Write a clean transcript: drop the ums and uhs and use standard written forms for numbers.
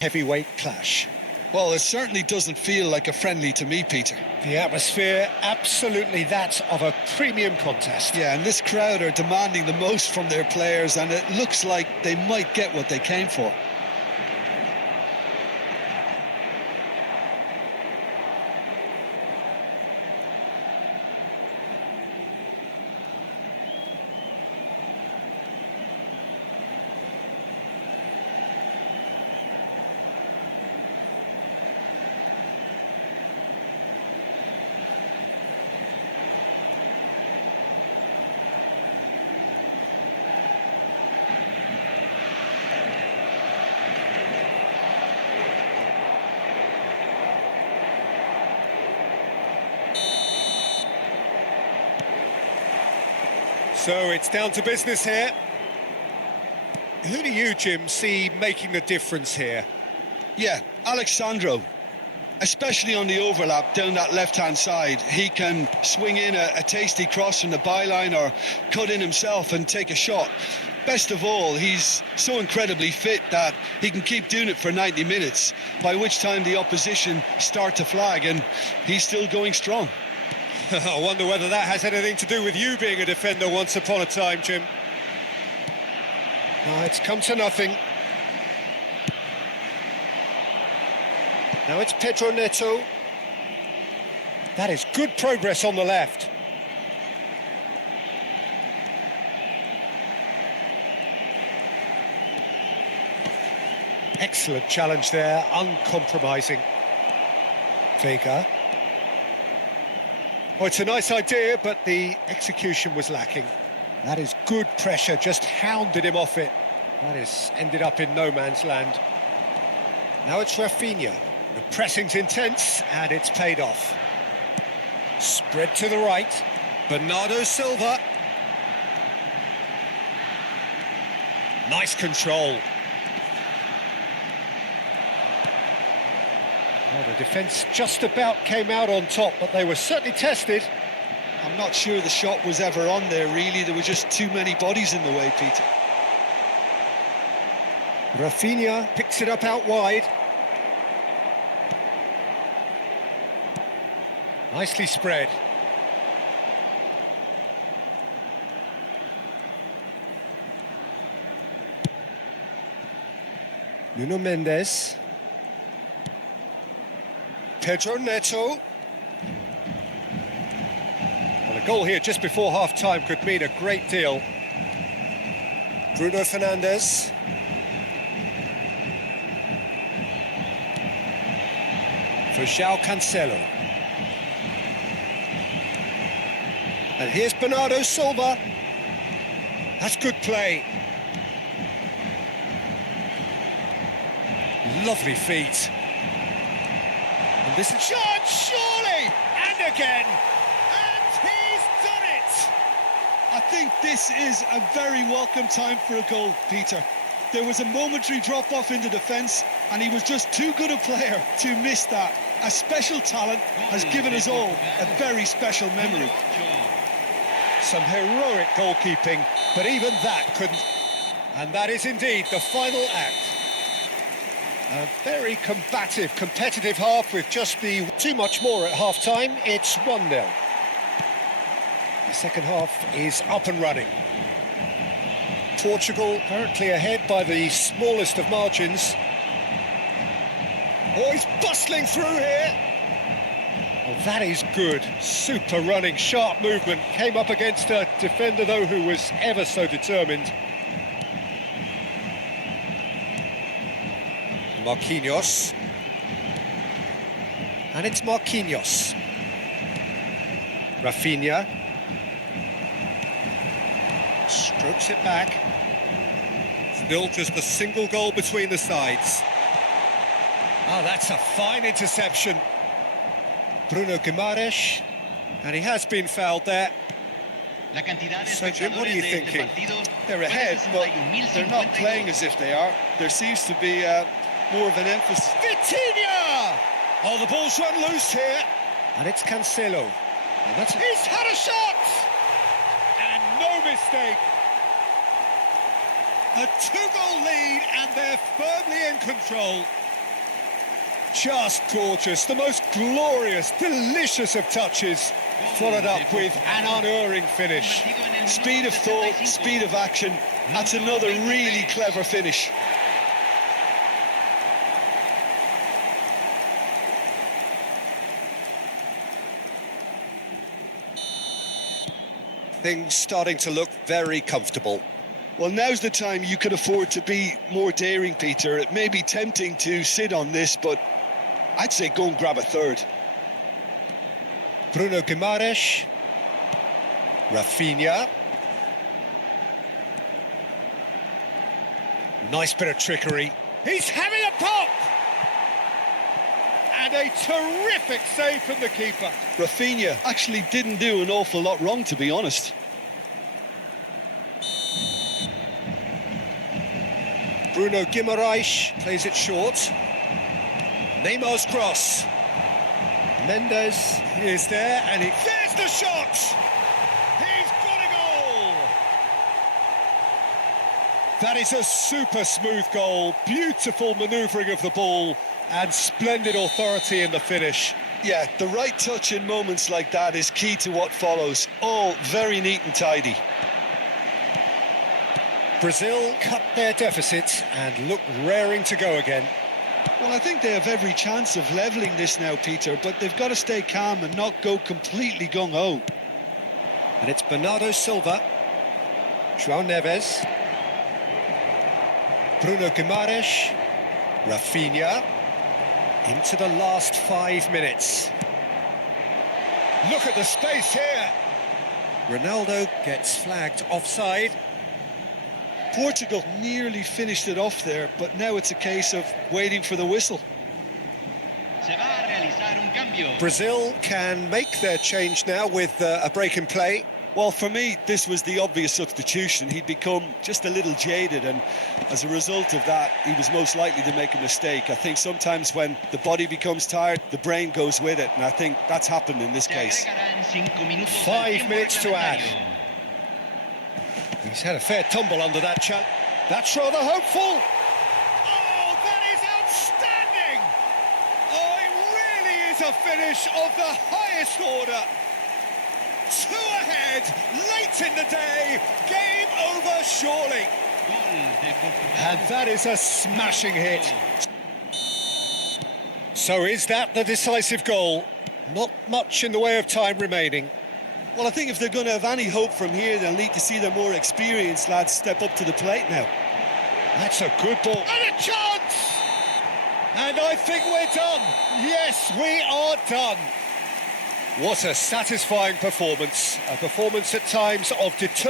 heavyweight clash. Well, it certainly doesn't feel like a friendly to me, Peter. The atmosphere, absolutely that of a premium contest. Yeah, and this crowd are demanding the most from their players, and it looks like they might get what they came for. So it's down to business here. Who do you, Jim, see making the difference here? Yeah, Alexandro, especially on the overlap down that left-hand side. He can swing in a tasty cross from the byline or cut in himself and take a shot. Best of all, he's so incredibly fit that he can keep doing it for 90 minutes, by which time the opposition start to flag, and he's still going strong. I wonder whether that has anything to do with you being a defender once upon a time, Jim. It's come to nothing. Now it's Pedro Neto. That is good progress on the left. Excellent challenge there, uncompromising. Vega. Oh, it's a nice idea, but the execution was lacking. That is good pressure, just hounded him off it. That is ended up in no man's land. Now it's Rafinha. The pressing's intense, and it's paid off. Spread to the right. Bernardo Silva. Nice control. Well, the defence just about came out on top, but they were certainly tested. I'm not sure the shot was ever on there, really. There were just too many bodies in the way, Peter. Rafinha picks it up out wide. Nicely spread. Nuno Mendes. Pedro Neto. Well, a goal here just before half-time could mean a great deal. Bruno Fernandes. For João Cancelo. And here's Bernardo Silva. That's good play. Lovely feet. And this is shot, surely! And again! And he's done it! I think this is a very welcome time for a goal, Peter. There was a momentary drop-off into defence, and he was just too good a player to miss that. A special talent has given us all a very special memory. Some heroic goalkeeping, but even that couldn't. And that is indeed the final act. A very combative, competitive half with just the too much more at half-time. It's 1-0. The second half is up and running. Portugal currently ahead by the smallest of margins. Oh, he's bustling through here. Oh, that is good. Super running, sharp movement. Came up against a defender, though, who was ever so determined. Marquinhos. And it's Marquinhos. Rafinha. Strokes it back. Still just a single goal between the sides. Oh, that's a fine interception. Bruno Guimaraes. And he has been fouled there. So, Jim, what are you thinking? They're ahead, but they're not playing as if they are. There seems to be more of an emphasis. Vitinha! Oh, the ball's run loose here. And it's Cancelo. And that's he's had a shot! And no mistake. A 2-goal lead, and they're firmly in control. Just gorgeous, the most glorious, delicious of touches, followed up with an unerring finish. Speed of thought, speed of action. That's another really clever finish. Things starting to look very comfortable. Well, now's the time you could afford to be more daring, Peter. It may be tempting to sit on this, but I'd say go and grab a third. Bruno Guimaraes. Rafinha. Nice bit of trickery. He's having a pop! And a terrific save from the keeper. Rafinha actually didn't do an awful lot wrong, to be honest. Bruno Guimaraes plays it short. Neymar's cross. Mendes is there, and there's the shot! He's got a goal! That is a super smooth goal. Beautiful manoeuvring of the ball and splendid authority in the finish. Yeah, the right touch in moments like that is key to what follows. All very neat and tidy. Brazil cut their deficit and look raring to go again. Well, I think they have every chance of levelling this now, Peter, but they've got to stay calm and not go completely gung-ho. And it's Bernardo Silva, João Neves, Bruno Guimaraes, Rafinha, into the last 5 minutes. Look at the space here. Ronaldo gets flagged offside. Portugal nearly finished it off there, but now it's a case of waiting for the whistle. Brazil can make their change now with a break in play. Well, for me, this was the obvious substitution. He'd become just a little jaded, and as a result of that, he was most likely to make a mistake. I think sometimes when the body becomes tired, the brain goes with it, and I think that's happened in this case. 5 minutes to add. He's had a fair tumble under that chunk. That's rather hopeful. Oh, that is outstanding! Oh, it really is a finish of the highest order. 2 ahead, late in the day, game over surely. And that is a smashing hit. So is that the decisive goal? Not much in the way of time remaining. Well, I think if they're going to have any hope from here, they'll need to see their more experienced lads step up to the plate now. That's a good ball. And a chance! And I think we're done. Yes, we are done. What a satisfying performance. A performance at times of determination.